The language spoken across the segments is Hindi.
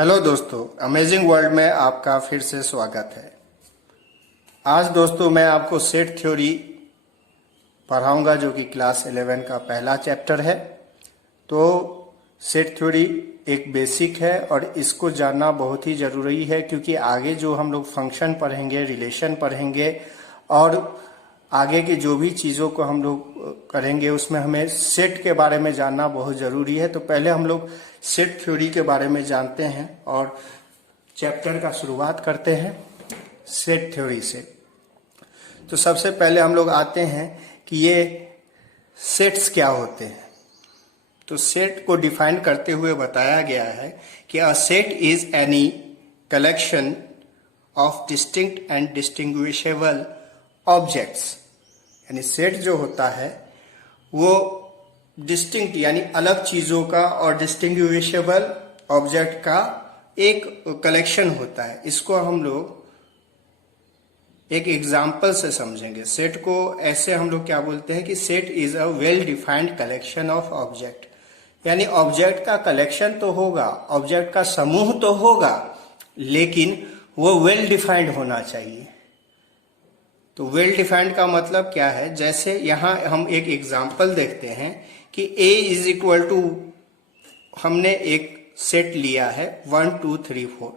हेलो दोस्तों, अमेजिंग वर्ल्ड में आपका फिर से स्वागत है। आज दोस्तों मैं आपको सेट थ्योरी पढ़ाऊंगा जो कि क्लास 11 का पहला चैप्टर है। तो सेट थ्योरी एक बेसिक है और इसको जानना बहुत ही ज़रूरी है क्योंकि आगे जो हम लोग फंक्शन पढ़ेंगे, रिलेशन पढ़ेंगे और आगे की जो भी चीज़ों को हम लोग करेंगे उसमें हमें सेट के बारे में जानना बहुत ज़रूरी है। तो पहले हम लोग सेट थ्योरी के बारे में जानते हैं और चैप्टर का शुरुआत करते हैं सेट थ्योरी से। तो सबसे पहले हम लोग आते हैं कि ये सेट्स क्या होते हैं। तो सेट को डिफाइन करते हुए बताया गया है कि a set is any collection of distinct and distinguishable objects. यानी सेट जो होता है वो डिस्टिंक्ट यानी अलग चीजों का और डिस्टिंग्विशेबल ऑब्जेक्ट का एक कलेक्शन होता है। इसको हम लोग एक एग्जाम्पल से समझेंगे। सेट को ऐसे हम लोग क्या बोलते हैं कि set is a well defined collection of object. यानी ऑब्जेक्ट का कलेक्शन तो होगा, ऑब्जेक्ट का समूह तो होगा, लेकिन वो वेल डिफाइंड होना चाहिए। तो वेल डिफाइंड का मतलब क्या है, जैसे यहां हम एक एग्जाम्पल देखते हैं कि A इज इक्वल टू, हमने एक सेट लिया है 1 2 3 4।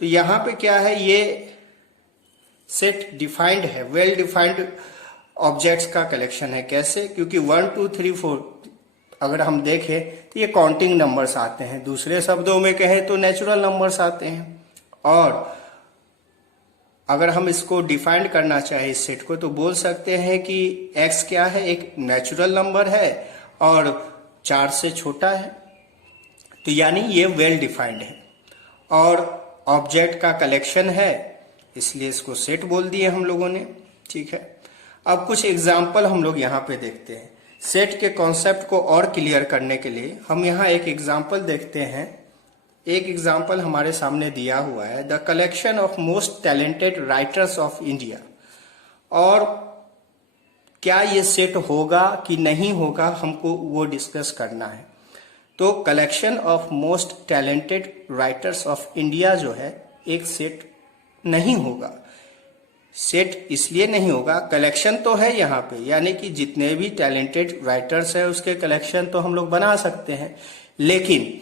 तो यहां पे क्या है, ये सेट डिफाइंड है, वेल डिफाइंड ऑब्जेक्ट्स का कलेक्शन है। कैसे? क्योंकि 1 2 3 4 अगर हम देखें तो ये काउंटिंग नंबर्स आते हैं, दूसरे शब्दों में कहें तो नेचुरल नंबर्स आते हैं। और अगर हम इसको डिफाइन करना चाहे इस सेट को तो बोल सकते हैं कि x क्या है, एक नेचुरल नंबर है और 4 से छोटा है। तो यानी ये वेल डिफाइंड है और ऑब्जेक्ट का कलेक्शन है, इसलिए इसको सेट बोल दिए हम लोगों ने। ठीक है, अब कुछ एग्जाम्पल हम लोग यहाँ पे देखते हैं। सेट के कॉन्सेप्ट को और क्लियर करने के लिए हम यहाँ एक एग्जाम्पल देखते हैं। एक एग्जाम्पल हमारे सामने दिया हुआ है, the collection of most talented writers of India. और क्या ये सेट होगा कि नहीं होगा, हमको वो डिस्कस करना है। तो collection of most talented writers of India जो है एक सेट नहीं होगा। सेट इसलिए नहीं होगा, कलेक्शन तो है यहाँ पे, यानी कि जितने भी टैलेंटेड राइटर्स है उसके कलेक्शन तो हम लोग बना सकते हैं, लेकिन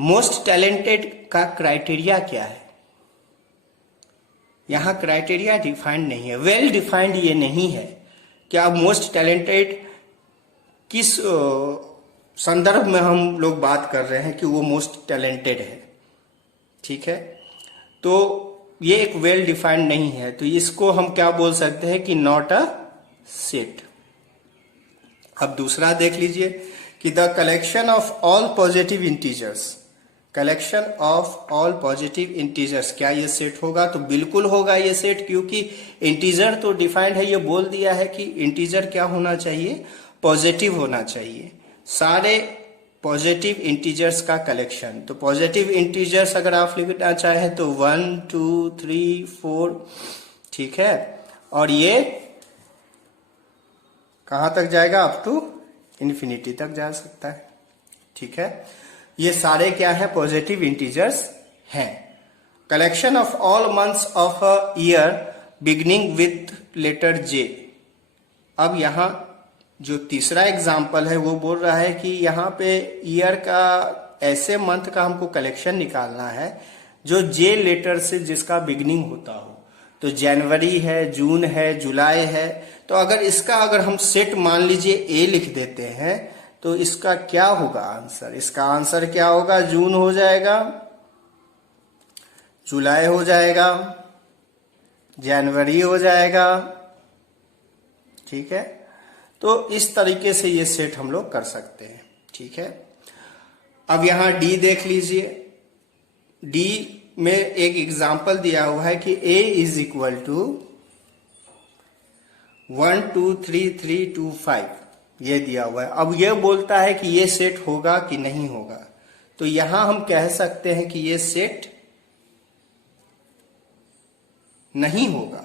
मोस्ट टैलेंटेड का क्राइटेरिया क्या है, यहां क्राइटेरिया डिफाइंड नहीं है, वेल डिफाइंड ये नहीं है। क्या मोस्ट टैलेंटेड किस संदर्भ में हम लोग बात कर रहे हैं कि वो मोस्ट टैलेंटेड है। ठीक है, तो ये एक वेल डिफाइंड नहीं है, तो इसको हम क्या बोल सकते हैं कि नॉट अ सेट। अब दूसरा देख लीजिए कि the collection of all positive integers, collection of all positive integers, क्या ये सेट होगा? तो बिल्कुल होगा ये सेट, क्योंकि इंटीजर तो डिफाइंड है, ये बोल दिया है कि इंटीजर क्या होना चाहिए, पॉजिटिव होना चाहिए। सारे पॉजिटिव इंटीजर्स का कलेक्शन। तो पॉजिटिव इंटीजर्स अगर आप लिखना चाहें तो 1 2 3 4, ठीक है, और ये कहां तक जाएगा, अप टू इन्फिनिटी तक जा सकता है। ठीक है, ये सारे क्या है, पॉजिटिव इंटीजर्स हैं। Collection of all months of a year beginning with letter J. अब यहां जो तीसरा एग्जाम्पल है वो बोल रहा है कि यहाँ पे ईयर का, ऐसे मंथ का हमको कलेक्शन निकालना है जो जे लेटर से जिसका बिगिनिंग होता हो। तो जनवरी है, जून है, जुलाई है। तो अगर हम सेट मान लीजिए ए लिख देते हैं तो इसका क्या होगा आंसर, इसका आंसर क्या होगा, जून हो जाएगा, जुलाई हो जाएगा, जनवरी हो जाएगा। ठीक है, तो इस तरीके से ये सेट हम लोग कर सकते हैं। ठीक है, अब यहां डी देख लीजिए। डी में एक एग्जाम्पल दिया हुआ है कि ए इज इक्वल टू 1 2 3 3 2 5, ये दिया हुआ है। अब ये बोलता है कि ये सेट होगा कि नहीं होगा। तो यहां हम कह सकते हैं कि ये सेट नहीं होगा।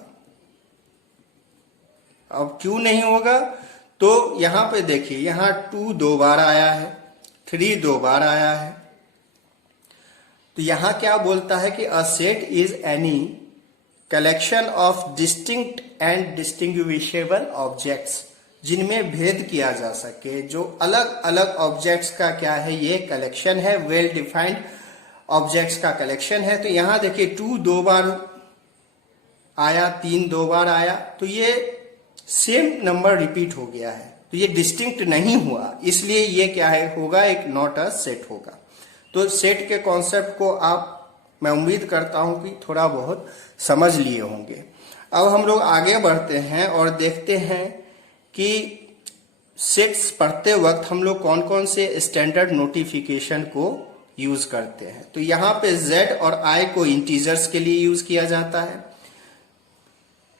अब क्यों नहीं होगा, तो यहां पे देखिए, यहां 2 2 बार आया है, 3 2 बार आया है, तो यहां क्या बोलता है कि a set is any collection of distinct and distinguishable objects, जिनमें भेद किया जा सके, जो अलग अलग ऑब्जेक्ट्स का क्या है, ये कलेक्शन है, वेल डिफाइंड ऑब्जेक्ट्स का कलेक्शन है। तो यहां देखिए 2 2 बार आया, 3 2 बार आया, तो ये सेम नंबर रिपीट हो गया है, तो ये डिस्टिंक्ट नहीं हुआ, इसलिए ये क्या है होगा, एक नॉट अ सेट होगा। तो सेट के कॉन्सेप्ट को आप, मैं उम्मीद करता हूं कि थोड़ा बहुत समझ लिए होंगे। अब हम लोग आगे बढ़ते हैं और देखते हैं कि सेट्स पढ़ते वक्त हम लोग कौन कौन से स्टैंडर्ड नोटिफिकेशन को यूज करते हैं। तो यहां पे Z और I को इंटीजर्स के लिए यूज किया जाता है,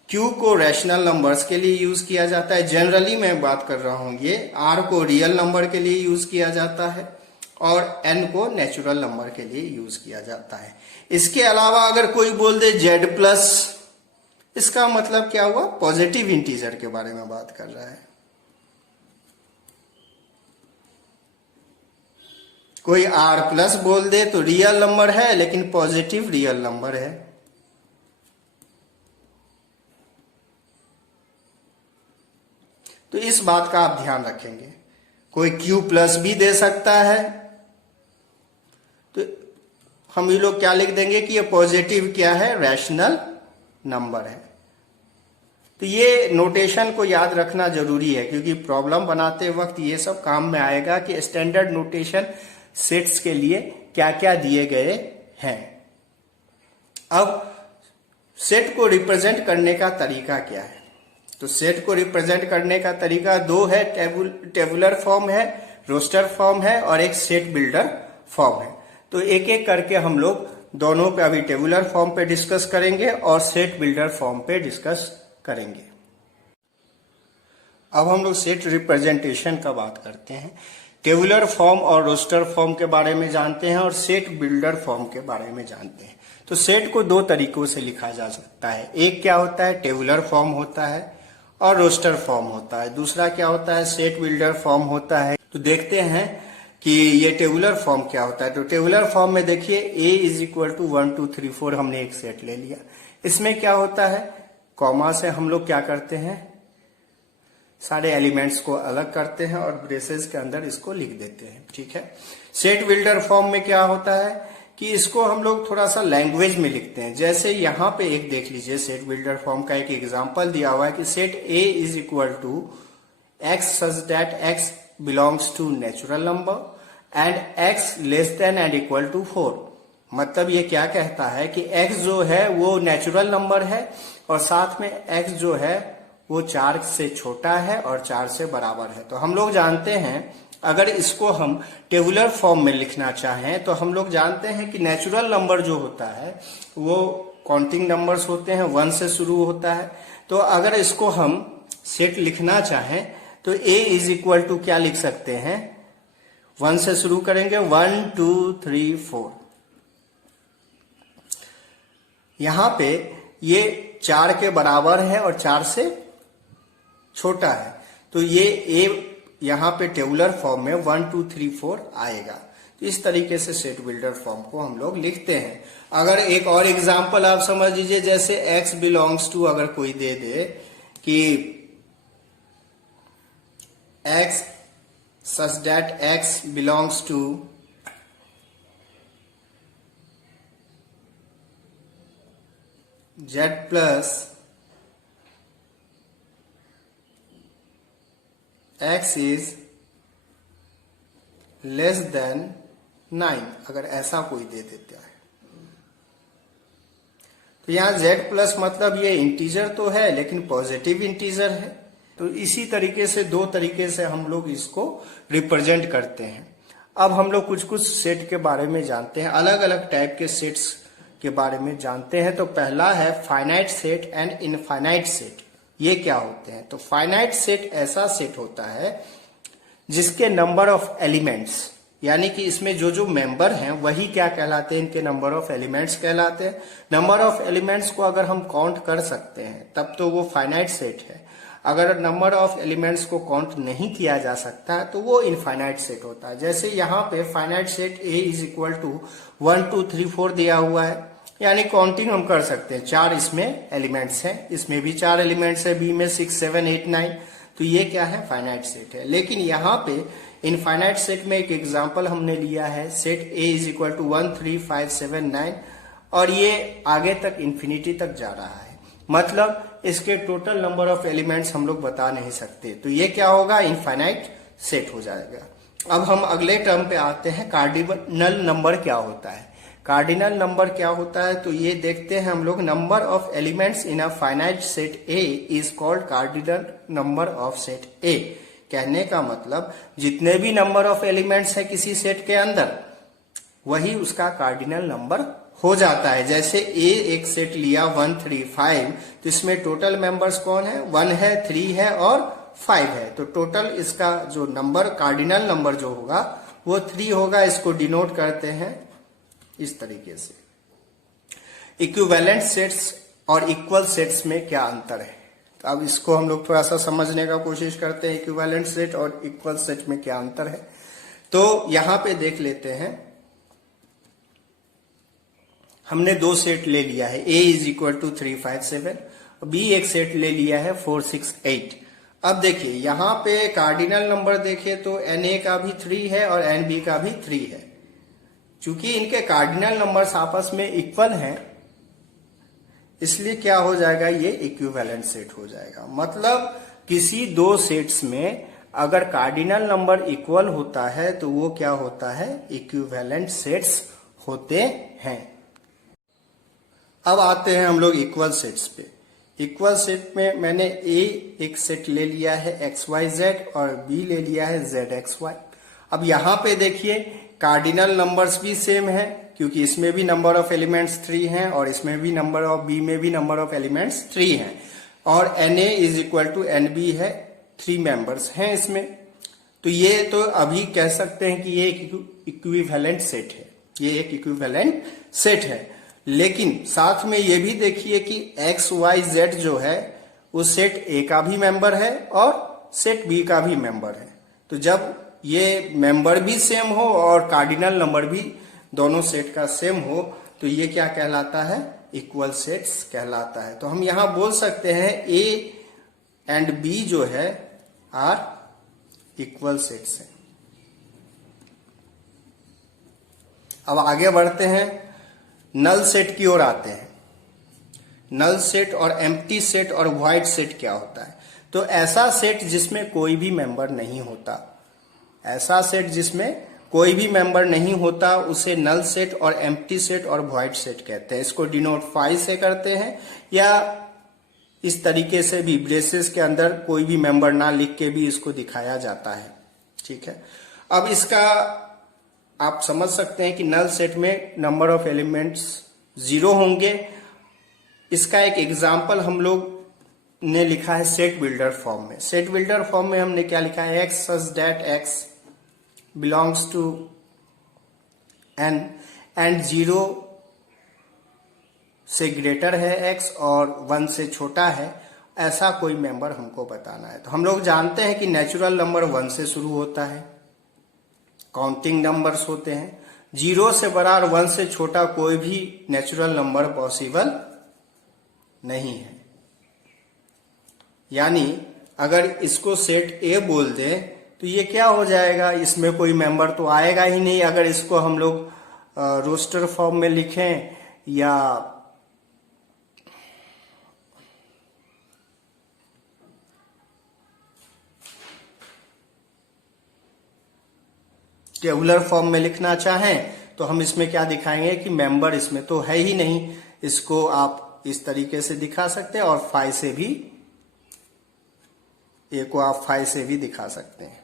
Q को रैशनल नंबर्स के लिए यूज किया जाता है, जनरली मैं बात कर रहा हूं, ये R को रियल नंबर के लिए यूज किया जाता है, और N को नेचुरल नंबर के लिए यूज किया जाता है। इसके अलावा अगर कोई बोल दे Z+, इसका मतलब क्या हुआ, पॉजिटिव इंटीजर के बारे में बात कर रहा है। कोई R+ बोल दे तो रियल नंबर है, लेकिन पॉजिटिव रियल नंबर है। तो इस बात का आप ध्यान रखेंगे। कोई Q+ भी दे सकता है, तो हम ये लोग क्या लिख देंगे कि ये पॉजिटिव क्या है, रैशनल नंबर है। तो ये नोटेशन को याद रखना जरूरी है, क्योंकि प्रॉब्लम बनाते वक्त ये सब काम में आएगा कि स्टैंडर्ड नोटेशन सेट्स के लिए क्या क्या दिए गए हैं। अब सेट को रिप्रेजेंट करने का तरीका क्या है, तो सेट को रिप्रेजेंट करने का तरीका 2 है, टेबुलर फॉर्म है, रोस्टर फॉर्म है, और एक सेट बिल्डर फॉर्म है। तो एक एक करके हम लोग दोनों पे, अभी टेबुलर फॉर्म पे डिस्कस करेंगे और सेट बिल्डर फॉर्म पे डिस्कस करेंगे। अब हम लोग सेट रिप्रेजेंटेशन का बात करते हैं। टेबुलर फॉर्म और रोस्टर फॉर्म के बारे में जानते हैं और सेट बिल्डर फॉर्म के बारे में जानते हैं। तो सेट को 2 तरीकों से लिखा जा सकता है, एक क्या होता है, टेबुलर फॉर्म होता है और रोस्टर फॉर्म होता है, दूसरा क्या होता है, सेट बिल्डर फॉर्म होता है। तो देखते हैं कि ये टेबुलर फॉर्म क्या होता है। तो टेबुलर फॉर्म में देखिए A = 1 2 3 4 हमने एक सेट ले लिया। इसमें क्या होता है, कॉमा से हम लोग क्या करते हैं, सारे एलिमेंट्स को अलग करते हैं और ब्रेसेस के अंदर इसको लिख देते हैं, ठीक है। सेट बिल्डर फॉर्म में क्या होता है कि इसको हम लोग थोड़ा सा लैंग्वेज में लिखते हैं। जैसे यहाँ पे एक देख लीजिए, सेट बिल्डर फॉर्म का एक एग्जांपल दिया हुआ है कि set A = x such that x belongs to natural number and x less than and equal to 4। मतलब ये क्या कहता है कि x जो है वो नेचुरल नंबर है और साथ में x जो है वो 4 से छोटा है और 4 से बराबर है। तो हम लोग जानते हैं, अगर इसको हम टेबुलर फॉर्म में लिखना चाहें तो हम लोग जानते हैं कि नेचुरल नंबर जो होता है वो काउंटिंग नंबर्स होते हैं, 1 से शुरू होता है। तो अगर इसको हम सेट लिखना चाहें तो A = क्या लिख सकते हैं, 1 से शुरू करेंगे, 1 2 3 4। यहां पे ये 4 के बराबर है और 4 से छोटा है, तो ये A यहां पे टेबुलर फॉर्म में 1 2 3 4 आएगा। तो इस तरीके से सेट बिल्डर फॉर्म को हम लोग लिखते हैं। अगर एक और एग्जांपल आप समझ लीजिए, जैसे x belongs to, अगर कोई दे दे कि x such that x belongs to z+ x is less than 9, अगर ऐसा कोई दे देता है तो यहां z+ मतलब ये इंटीजर तो है लेकिन पॉजिटिव इंटीजर है। तो इसी तरीके से 2 तरीके से हम लोग इसको रिप्रेजेंट करते हैं। अब हम लोग कुछ कुछ सेट के बारे में जानते हैं, अलग अलग टाइप के सेट्स के बारे में जानते हैं। तो पहला है finite set and infinite set. ये क्या होते हैं, तो फाइनाइट सेट ऐसा सेट होता है जिसके नंबर ऑफ एलिमेंट्स, यानी कि इसमें जो जो मेंबर हैं वही क्या कहलाते हैं, इनके नंबर ऑफ एलिमेंट्स कहलाते हैं। नंबर ऑफ एलिमेंट्स को अगर हम काउंट कर सकते हैं तब तो वो फाइनाइट सेट है। अगर नंबर ऑफ एलिमेंट्स को काउंट नहीं किया जा सकता तो वो इनफाइनाइट सेट होता है। जैसे यहाँ पे finite set A is equal to 1 2 3 4 दिया हुआ है, यानी काउंटिंग हम कर सकते हैं। 4 इसमें एलिमेंट्स हैं, इसमें भी 4 एलिमेंट्स है, बी में 6 7 8 9, तो ये क्या है, फाइनाइट सेट है। लेकिन यहाँ पे इनफाइनाइट सेट में एक एग्जांपल हमने लिया है, set A is equal to 1 3 5 7 9, और ये आगे तक इंफिनिटी तक जा रहा है, मतलब इसके टोटल नंबर ऑफ एलिमेंट्स हम लोग बता नहीं सकते, तो ये क्या होगा, इनफाइनाइट सेट हो जाएगा। अब हम अगले टर्म पे आते हैं, कार्डिनल नंबर क्या होता है। कार्डिनल नंबर क्या होता है, तो ये देखते हैं हम लोग, number of elements in a finite set A is called cardinal number of set A। कहने का मतलब जितने भी नंबर ऑफ एलिमेंट्स है किसी सेट के अंदर, वही उसका कार्डिनल नंबर हो जाता है। जैसे A एक सेट लिया 1 3 5, तो इसमें टोटल मेंबर्स कौन है, 1 है, 3 है और 5 है, तो टोटल इसका जो नंबर, कार्डिनल नंबर जो होगा वो 3 होगा। इसको डिनोट करते हैं इस तरीके से। इक्विवेलेंट सेट्स और इक्वल सेट्स में क्या अंतर है, तो अब इसको हम लोग थोड़ा सा समझने का कोशिश करते हैं, इक्विवेलेंट सेट और इक्वल सेट में क्या अंतर है। तो यहां पे देख लेते हैं, हमने 2 सेट ले लिया है, A is equal to 3 5 7, B एक सेट ले लिया है 4 6 8। अब देखिए यहां पे कार्डिनल नंबर देखें तो NA का भी 3 है और NB का भी 3 है। चूंकि इनके कार्डिनल नंबर्स आपस में इक्वल हैं, इसलिए क्या हो जाएगा, ये इक्विवेलेंट सेट हो जाएगा। मतलब किसी 2 सेट्स में अगर कार्डिनल नंबर इक्वल होता है तो वो क्या होता है, इक्विवेलेंट सेट्स होते हैं। अब आते हैं हम लोग इक्वल सेट्स पे। इक्वल सेट में मैंने A एक सेट ले लिया है XYZ और B ले लिया है ZXY। अब यहां पे देखिए कार्डिनल नंबर्स भी सेम है, क्योंकि इसमें भी नंबर ऑफ एलिमेंट्स 3 हैं और इसमें भी नंबर ऑफ B में भी नंबर ऑफ एलिमेंट्स 3 हैं, और NA is equal to NB है, 3 मेंबर्स हैं इसमें। तो ये तो अभी कह सकते हैं कि ये एक इक्विवेलेंट सेट है, ये एक इक्विवेलेंट सेट है। लेकिन साथ में ये भी देखिए कि XYZ जो है वो सेट A का भी मेंबर है और सेट B का भी मेंबर है। तो जब ये मेंबर भी सेम हो और कार्डिनल नंबर भी दोनों सेट का सेम हो, तो ये क्या कहलाता है, इक्वल सेट्स कहलाता है। तो हम यहां बोल सकते हैं A एंड B जो है आर इक्वल सेट्स हैं। अब आगे बढ़ते हैं, नल सेट की ओर आते हैं। नल सेट और एम्प्टी सेट और वॉइड सेट क्या होता है, तो ऐसा सेट जिसमें कोई भी मेंबर नहीं होता, ऐसा सेट जिसमें कोई भी मेंबर नहीं होता उसे नल सेट और एम्प्टी सेट और वॉइड सेट कहते हैं। इसको डिनोट 5 से करते हैं, या इस तरीके से भी ब्रेसेस के अंदर कोई भी मेंबर ना लिख के भी इसको दिखाया जाता है, ठीक है। अब इसका आप समझ सकते हैं कि नल सेट में नंबर ऑफ एलिमेंट्स 0 होंगे। इसका एक एग्जाम्पल हम लोग ने लिखा है सेट बिल्डर फॉर्म में। सेट बिल्डर फॉर्म में हमने क्या लिखा है, x such that x belongs to n and 0 से ग्रेटर है x और 1 से छोटा है, ऐसा कोई मेंबर हमको बताना है। तो हम लोग जानते हैं कि नेचुरल नंबर 1 से शुरू होता है, काउंटिंग नंबर्स होते हैं, 0 से बड़ा और 1 से छोटा कोई भी नेचुरल नंबर पॉसिबल नहीं है। यानी अगर इसको सेट A बोल दें तो ये क्या हो जाएगा, इसमें कोई मेंबर तो आएगा ही नहीं। अगर इसको हम लोग रोस्टर फॉर्म में लिखें या टेबुलर फॉर्म में लिखना चाहें तो हम इसमें क्या दिखाएंगे कि मेंबर इसमें तो है ही नहीं। इसको आप इस तरीके से दिखा सकते हैं और 5 से भी, ए को आप 5 से भी दिखा सकते हैं।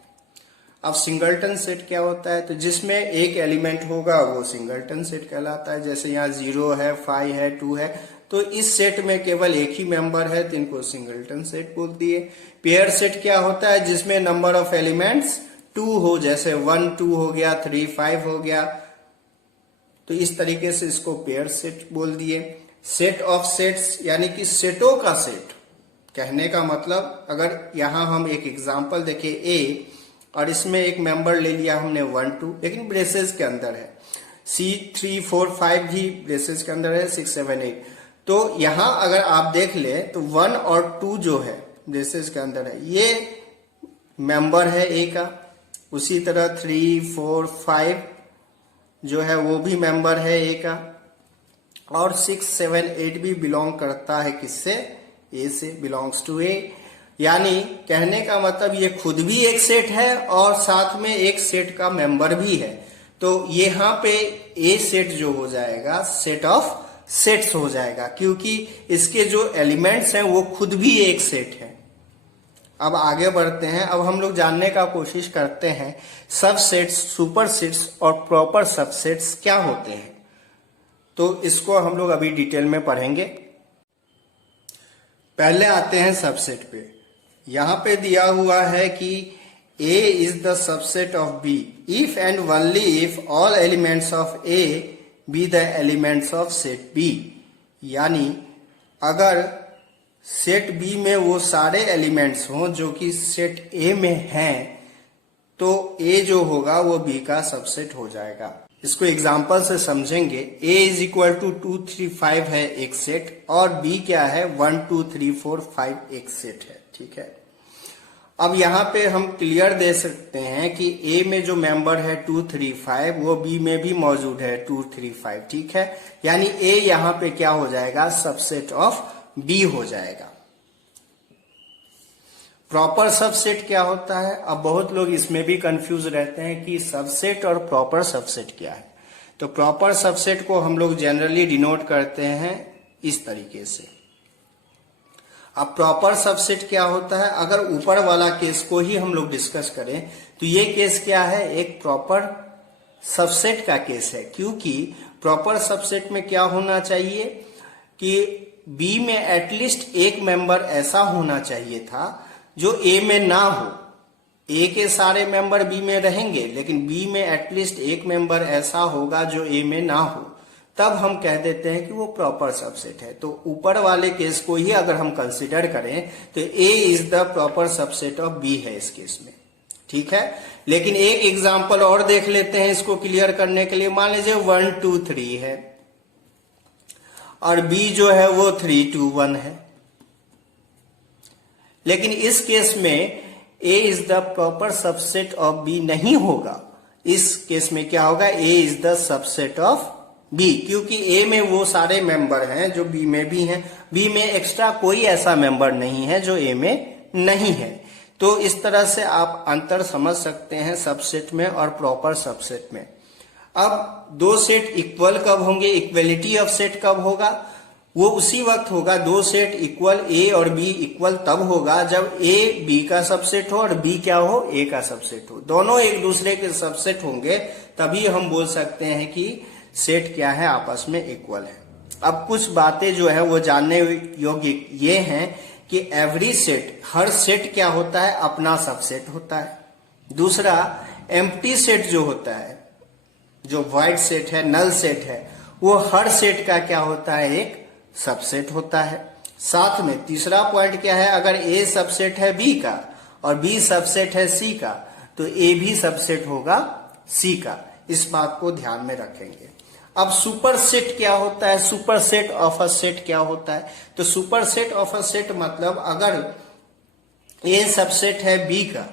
अब सिंगलटन सेट क्या होता है, तो जिसमें एक एलिमेंट होगा वो सिंगलटन सेट कहलाता है। जैसे यहाँ 0 है, 5 है, 2 है, तो इस सेट में केवल एक ही मेंबर है, तो इनको सिंगलटन सेट बोल दिए। पेयर सेट क्या होता है, जिसमें नंबर ऑफ एलिमेंट्स 2 हो, जैसे 1 2 हो गया, 3 5 हो गया, तो इस तरीके से इसको पेयर सेट बोल दिए। सेट ऑफ सेट्स यानी कि सेटों का सेट कहने का मतलब, अगर यहाँ हम एक एग्जांपल देखें ए, और इसमें एक मेंबर ले लिया हमने 1 2, लेकिन ब्रेसेस के अंदर है। C 3 4 5 भी ब्रेसेस के अंदर है, 6 7 8। तो यहाँ अगर आप देख ले तो 1 और 2 जो है ब्रेसेस के अंदर है, ये मेंबर है ए का। उसी तरह 3 4 5 जो है वो भी मेंबर है ए का, और 6 7 8 भी बिलोंग करता है किससे? ए से, बिलोंग्स टू ए। यानी कहने का मतलब ये खुद भी एक सेट है और साथ में एक सेट का मेंबर भी है। तो यहाँ पे ए सेट जो हो जाएगा सेट ऑफ सेट्स हो जाएगा, क्योंकि इसके जो एलिमेंट्स हैं वो खुद भी एक सेट है। अब आगे बढ़ते हैं। अब हम लोग जानने का कोशिश करते हैं सबसेट्स, सुपरसेट्स और प्रॉपर सबसेट्स क्या होते हैं। तो इसको हम लोग अभी डिटेल में पढ़ेंगे। पहले आते हैं सबसेट पे। यहाँ पे दिया हुआ है कि A is the subset of B if and only if all elements of A be the elements of set B। यानी अगर सेट बी में वो सारे एलिमेंट्स हों जो कि सेट ए में हैं, तो ए जो होगा वो बी का सबसेट हो जाएगा। इसको एग्जांपल से समझेंगे। ए इज इक्वल टू 2 3 5 है एक सेट, और बी क्या है? 1 2 3 4 5 एक सेट है। ठीक है, अब यहाँ पे हम क्लियर दे सकते हैं कि ए में जो मेंबर है 2 3 5 वो बी में भी मौजूद है 2 3 5। ठीक है, यानी ए यहाँ पे क्या हो जाएगा? सबसेट ऑफ बी हो जाएगा। प्रॉपर सबसेट क्या होता है? अब बहुत लोग इसमें भी कंफ्यूज रहते हैं कि सबसेट और प्रॉपर सबसेट क्या है। तो प्रॉपर सबसेट को हम लोग जनरली डिनोट करते हैं इस तरीके से। अब प्रॉपर सबसेट क्या होता है? अगर ऊपर वाला केस को ही हम लोग डिस्कस करें तो ये केस क्या है? एक प्रॉपर सबसेट का केस है, क्योंकि प्रॉपर सबसेट में क्या होना चाहिए कि बी में एटलीस्ट एक मेंबर ऐसा होना चाहिए था जो ए में ना हो। ए के सारे मेंबर बी में रहेंगे, लेकिन बी में एटलीस्ट एक मेंबर ऐसा होगा जो ए में ना हो, तब हम कह देते हैं कि वो प्रॉपर सबसेट है। तो ऊपर वाले केस को ही अगर हम कंसिडर करें तो A is the proper subset of B है इस केस में। ठीक है, लेकिन एक एग्जांपल और देख लेते हैं इसको क्लियर करने के लिए। मान लीजिए 1 2 3 है और बी जो है वो 3 2 1 है, लेकिन इस केस में A is the proper subset of B नहीं होगा। इस केस में क्या होगा? A is the subset of B, क्योंकि A में वो सारे मेंबर हैं जो B में भी हैं। B में एक्स्ट्रा कोई ऐसा मेंबर नहीं है जो A में नहीं है। तो इस तरह से आप अंतर समझ सकते हैं सबसेट में और प्रॉपर सबसेट में। अब दो सेट इक्वल कब होंगे? इक्वलिटी ऑफ सेट कब होगा? वो उसी वक्त होगा, दो सेट इक्वल ए और बी इक्वल तब होगा जब ए बी का सबसेट हो और बी क्या हो? ए का सबसेट हो। दोनों एक दूसरे के सबसेट होंगे तभी हम बोल सकते हैं कि सेट क्या है? आपस में इक्वल है। अब कुछ बातें जो है वो जानने योग्य ये हैं कि एवरी सेट, हर सेट क्या होता है? अपना सबसेट होता है। दूसरा, एम्प्टी सेट जो होता है, जो वाइड सेट है, नल सेट है, वो हर सेट का क्या होता है? एक सबसेट होता है। साथ में तीसरा पॉइंट क्या है? अगर ए सबसेट है बी का और बी सबसेट है सी का, तो ए भी सबसेट होगा सी का। इस बात को ध्यान में रखेंगे। अब सुपर सेट क्या होता है? Super set of a set क्या होता है? तो super set of a set मतलब अगर ए सबसेट है बी का,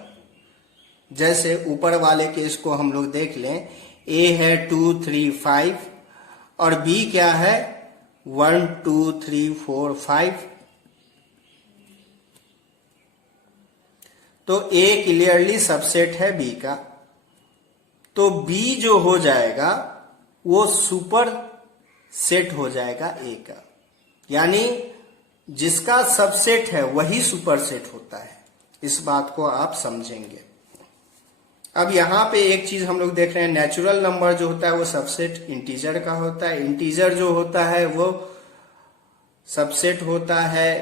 जैसे ऊपर वाले केस को हम लोग देख लें, ए है 2 3 5 और बी क्या है? 1 2 3 4 5। तो ए क्लियरली सबसेट है बी का, तो बी जो हो जाएगा वो सुपर सेट हो जाएगा ए का। यानी जिसका सबसेट है वही सुपर सेट होता है। इस बात को आप समझेंगे। अब यहाँ पे एक चीज हम लोग देख रहे हैं, नेचुरल नंबर जो होता है वो सबसेट इंटीजर का होता है। इंटीजर जो होता है वो सबसेट होता है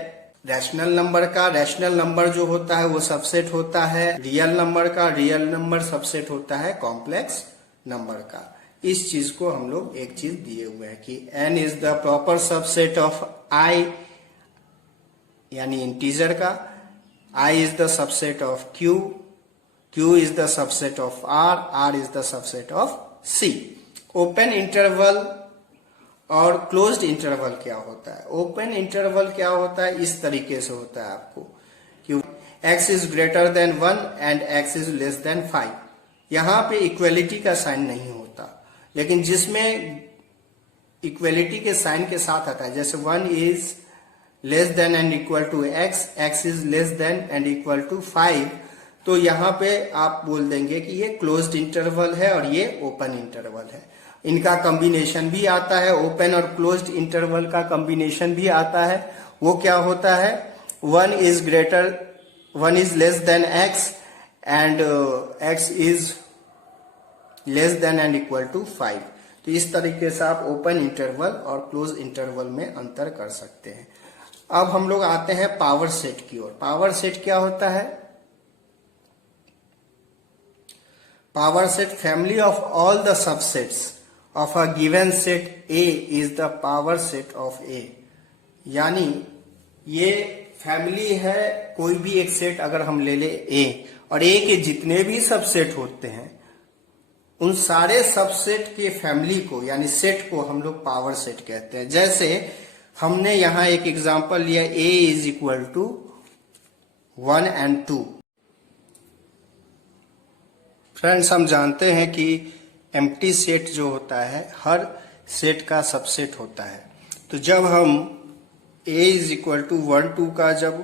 रैशनल नंबर का। रैशनल नंबर जो होता है वो सबसेट होता है रियल नंबर का। रियल नंबर सबसेट होता है कॉम्प्लेक्स नंबर का। इस चीज को हम लोग एक चीज दिए हुए हैं कि n is the proper subset of i यानी इंटीजर का, I is the subset of Q, Q is the subset of R, R is the subset of C। Open interval और क्लोज्ड इंटरवल क्या होता है? ओपन इंटरवल क्या होता है? इस तरीके से होता है आपको कि x is greater than 1 and x is less then 5। यहां पे इक्वलिटी का साइन नहीं होता, लेकिन जिसमें इक्वलिटी के साइन के साथ आता है, जैसे 1 is less than and equal to x, x is less than and equal to 5, तो यहां पे आप बोल देंगे कि ये क्लोज्ड इंटरवल है और ये ओपन इंटरवल है। इनका कॉम्बिनेशन भी आता है, ओपन और क्लोज्ड इंटरवल का कॉम्बिनेशन भी आता है। वो क्या होता है? 1 is less than x and x is less than and equal to 5। तो इस तरीके से आप ओपन इंटरवल और क्लोज इंटरवल में अंतर कर सकते हैं। अब हम लोग आते हैं पावर सेट की ओर। पावर सेट क्या होता है? Power set, family of all the subsets of a given set A is the power set of A। यानी ये फैमिली है, कोई भी एक सेट अगर हम ले ले A, और A के जितने भी सबसेट होते हैं उन सारे सबसेट के फैमिली को यानी सेट को हम लोग पावर सेट कहते हैं। जैसे हमने यहां एक एग्जांपल लिया, A is equal to 1 and 2। Friends, हम जानते हैं कि एम्प्टी सेट जो होता है हर सेट का सबसेट होता है। तो जब हम A इज इक्वल टू 1 2 का जब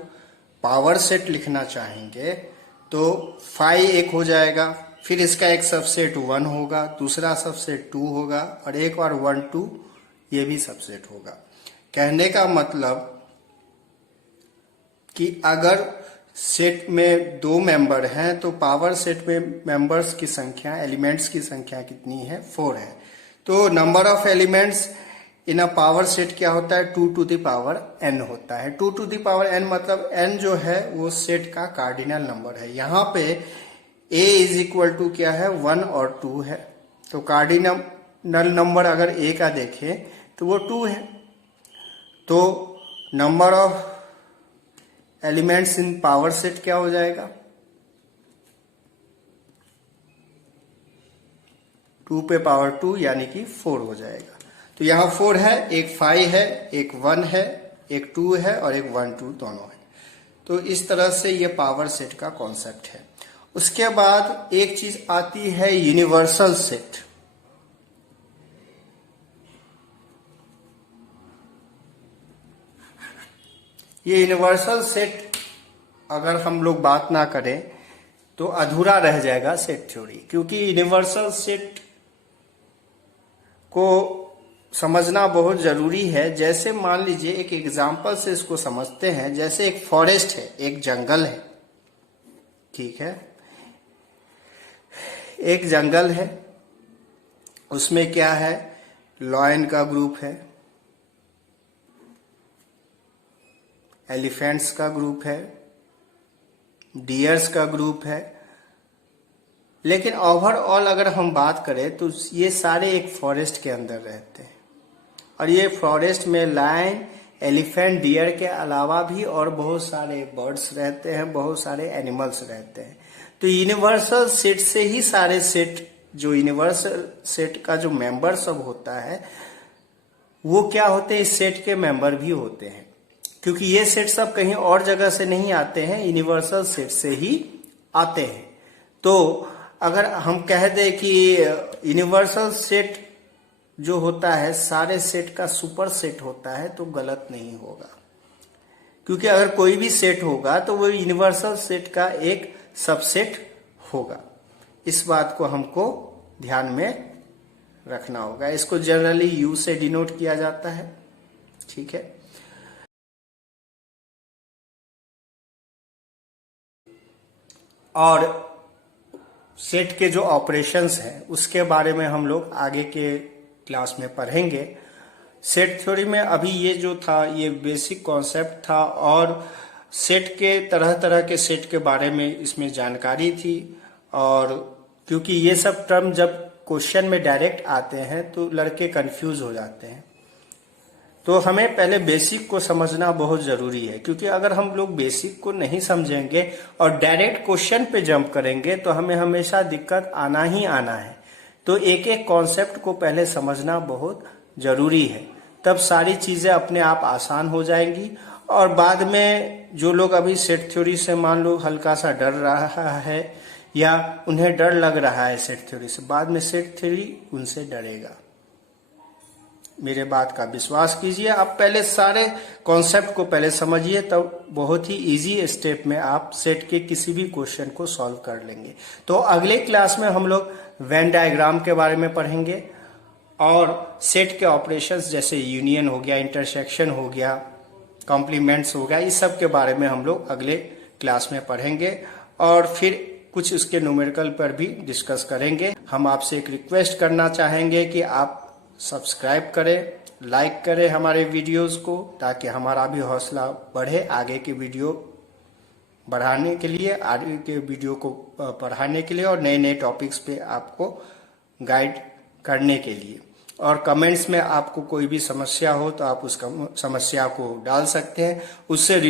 पावर सेट लिखना चाहेंगे तो 5 एक हो जाएगा, फिर इसका एक सबसेट 1 होगा, दूसरा सबसेट 2 होगा और एक बार 1 2 ये भी सबसेट होगा। कहने का मतलब कि अगर सेट में 2 मेंबर हैं तो पावर सेट में मेंबर्स की संख्या, एलिमेंट्स की संख्या कितनी है? 4 है। तो number of elements in a power set क्या होता है? 2 टू द पावर n होता है। 2 टू द पावर n मतलब n जो है वो सेट का कार्डिनल नंबर है। यहाँ पे a इज इक्वल टू क्या है? 1 और 2 है। तो कार्डिनल नंबर अगर a का देखें तो वो 2 है। तो number of elements in power set क्या हो जाएगा? 2 पे पावर 2 यानी कि 4 हो जाएगा। तो यहां 4 है, एक 5 है, एक 1 है, एक 2 है और एक 1 2 दोनों है। तो इस तरह से ये पावर सेट का कॉन्सेप्ट है। उसके बाद एक चीज आती है यूनिवर्सल सेट। ये यूनिवर्सल सेट अगर हम लोग बात ना करें तो अधूरा रह जाएगा सेट थ्योरी, क्योंकि यूनिवर्सल सेट को समझना बहुत जरूरी है। जैसे मान लीजिए एक एग्जांपल से इसको समझते हैं। जैसे एक फॉरेस्ट है, एक जंगल है, ठीक है, एक जंगल है, उसमें क्या है? लॉयन का ग्रुप है, एलिफेंट्स का ग्रुप है, डियर्स का ग्रुप है। लेकिन ओवरऑल अगर हम बात करें तो ये सारे एक फॉरेस्ट के अंदर रहते हैं और ये फॉरेस्ट में लायन, एलिफेंट, डियर के अलावा भी और बहुत सारे बर्ड्स रहते हैं, बहुत सारे एनिमल्स रहते हैं। तो यूनिवर्सल सेट से ही सारे सेट, जो यूनिवर्सल सेट का जो मेंबर सब होता है वो क्या होते हैं? इस सेट के मेंबर भी होते हैं, क्योंकि ये सेट सब कहीं और जगह से नहीं आते हैं, यूनिवर्सल सेट से ही आते हैं। तो अगर हम कह दें कि यूनिवर्सल सेट जो होता है सारे सेट का सुपर सेट होता है तो गलत नहीं होगा, क्योंकि अगर कोई भी सेट होगा तो वो यूनिवर्सल सेट का एक सबसेट होगा। इस बात को हमको ध्यान में रखना होगा। इसको जनरली यू से डिनोट किया जाता है, ठीक है। और सेट के जो ऑपरेशंस हैं उसके बारे में हम लोग आगे के क्लास में पढ़ेंगे। सेट थ्योरी में अभी ये जो था ये बेसिक कॉन्सेप्ट था और सेट के तरह तरह के सेट के बारे में इसमें जानकारी थी। और क्योंकि ये सब टर्म जब क्वेश्चन में डायरेक्ट आते हैं तो लड़के कंफ्यूज हो जाते हैं। तो हमें पहले बेसिक को समझना बहुत जरूरी है, क्योंकि अगर हम लोग बेसिक को नहीं समझेंगे और डायरेक्ट क्वेश्चन पे जंप करेंगे तो हमें हमेशा दिक्कत आना ही आना है। तो एक एक कॉन्सेप्ट को पहले समझना बहुत जरूरी है, तब सारी चीजें अपने आप आसान हो जाएंगी। और बाद में जो लोग अभी सेट थ्योरी से मान लो हल्का सा डर रहा है या उन्हें डर लग रहा है सेट थ्योरी से, बाद में सेट थ्योरी उनसे डरेगा। मेरे बात का विश्वास कीजिए, आप पहले सारे कॉन्सेप्ट को पहले समझिए, तब बहुत ही इजी स्टेप में आप सेट के किसी भी क्वेश्चन को सॉल्व कर लेंगे। तो अगले क्लास में हम लोग वेन डायग्राम के बारे में पढ़ेंगे और सेट के ऑपरेशंस जैसे यूनियन हो गया, इंटरसेक्शन हो गया, कॉम्प्लीमेंट्स हो गया, इस सब के बारे में हम लोग अगले क्लास में पढ़ेंगे और फिर कुछ इसके न्यूमेरिकल पर भी डिस्कस करेंगे। हम आपसे एक रिक्वेस्ट करना चाहेंगे कि आप सब्सक्राइब करें, लाइक करें हमारे वीडियोस को, ताकि हमारा भी हौसला बढ़े आगे के वीडियो बढ़ाने के लिए, आगे के वीडियो को पढ़ाने के लिए और नए नए टॉपिक्स पे आपको गाइड करने के लिए। और कमेंट्स में आपको कोई भी समस्या हो तो आप उस समस्या को डाल सकते हैं, उससे